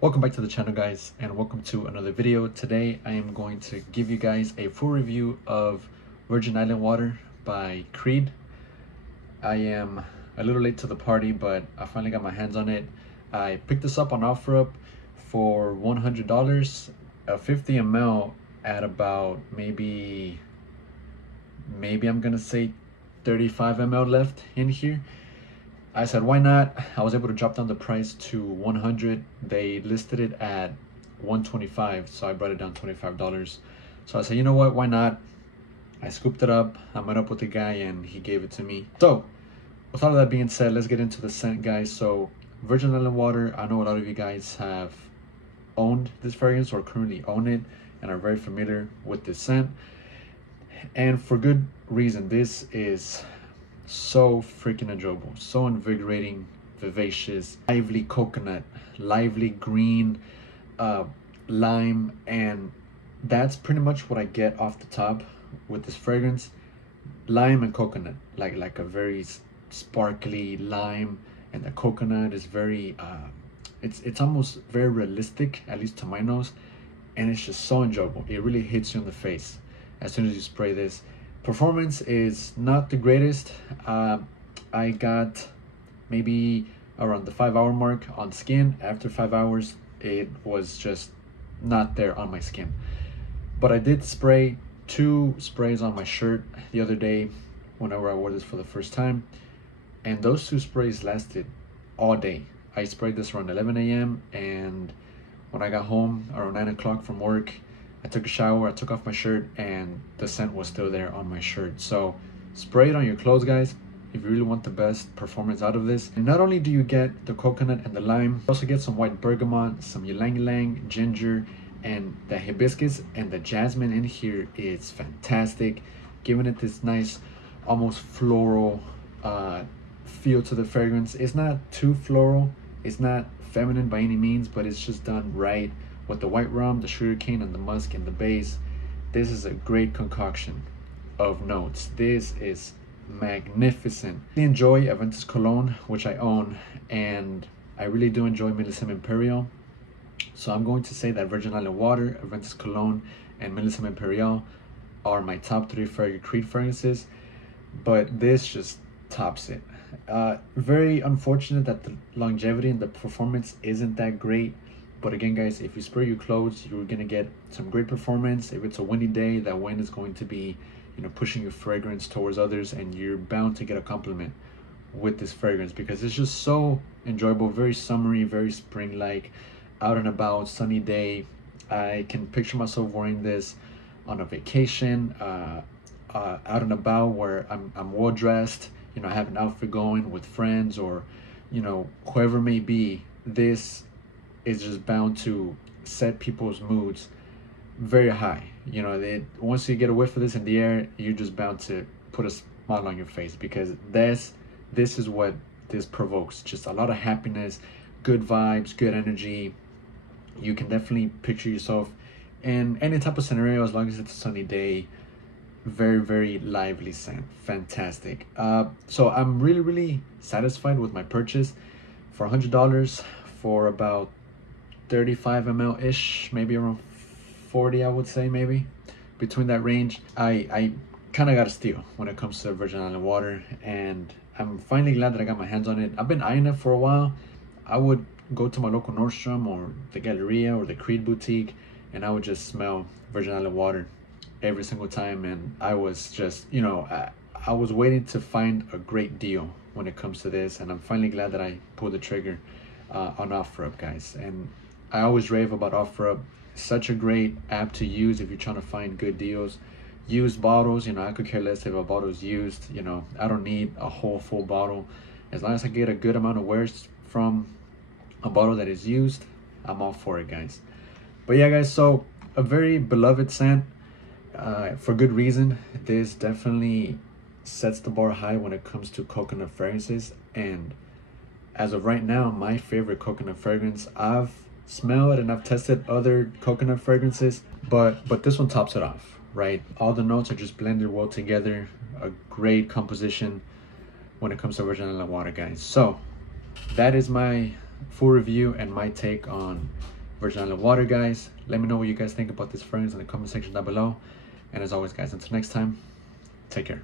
Welcome back to the channel, guys, and welcome to another video. Today I am going to give you guys a full review of Virgin Island Water by Creed. I am a little late to the party, but I finally got my hands on it. I picked this up on OfferUp for $100, a 50 ml at about maybe I'm gonna say 35 ml left in here. I said, why not? I was able to drop down the price to 100. They listed it at 125, so I brought it down $25. So I said, you know what, why not? I scooped it up, I met up with the guy, and he gave it to me. So with all of that being said, let's get into the scent, guys. So Virgin Island Water, I know a lot of you guys have owned this fragrance or currently own it and are very familiar with this scent, and for good reason. This is so freaking enjoyable, so invigorating, vivacious, lively coconut, lively green, lime, and that's pretty much what I get off the top with this fragrance. Lime and coconut, like a very sparkly lime, and the coconut is very it's almost very realistic, at least to my nose, and it's just so enjoyable. It really hits you in the face as soon as you spray this. Performance is not the greatest. I got maybe around the 5-hour mark on skin. After 5 hours, it was just not there on my skin. But I did spray 2 sprays on my shirt the other day whenever I wore this for the first time, and those 2 sprays lasted all day. I sprayed this around 11 a.m. and when I got home around 9 o'clock from work, I took a shower, I took off my shirt, and the scent was still there on my shirt. So spray it on your clothes, guys, if you really want the best performance out of this. And not only do you get the coconut and the lime, you also get some white bergamot, some ylang ylang, ginger, and the hibiscus and the jasmine in here is fantastic, giving it this nice, almost floral feel to the fragrance. It's not too floral, it's not feminine by any means, but it's just done right with the white rum, the sugarcane, and the musk and the base. This is a great concoction of notes. This is magnificent. I enjoy Aventus Cologne, which I own, and I really do enjoy Millésime Imperial. So I'm going to say that Virgin Island Water, Aventus Cologne, and Millésime Imperial are my top 3 Creed fragrances, but this just tops it. Very unfortunate that the longevity and the performance isn't that great. But again, guys, if you spray your clothes, you're gonna get some great performance. If it's a windy day, that wind is going to be, pushing your fragrance towards others, and you're bound to get a compliment with this fragrance because it's just so enjoyable, very summery, very spring-like, out and about, sunny day. I can picture myself wearing this on a vacation, out and about where I'm well dressed. I have an outfit going with friends or, whoever may be. This is just bound to set people's moods very high. Once you get a whiff of this in the air, you're just bound to put a smile on your face because this is what this provokes. Just a lot of happiness, good vibes, good energy. You can definitely picture yourself in any type of scenario as long as it's a sunny day. Very, very lively scent, fantastic. So I'm really satisfied with my purchase for $100 for about 35 ml ish, maybe around 40, I would say, maybe between that range. I kind of got a steal when it comes to Virgin Island Water, and I'm finally glad that I got my hands on it. I've been eyeing it for a while. I would go to my local Nordstrom or the Galleria or the Creed boutique, and I would just smell Virgin Island Water every single time, and I was just, I was waiting to find a great deal when it comes to this, and I'm finally glad that I pulled the trigger on OfferUp, guys. And I always rave about OfferUp. Such a great app to use if you're trying to find good deals. Used bottles, I could care less if a bottle is used. I don't need a whole full bottle. As long as I get a good amount of wears from a bottle that is used, I'm all for it, guys. But yeah, guys, so a very beloved scent, for good reason. This definitely sets the bar high when it comes to coconut fragrances, and as of right now, my favorite coconut fragrance. I've smelled and I've tested other coconut fragrances, but this one tops it off, right? All the notes are just blended well together. A great composition when it comes to Virgin Island Water, guys. So that is my full review and my take on Virgin Island water, guys. Let me know what you guys think about this fragrance in the comment section down below. And as always, guys, until next time, take care.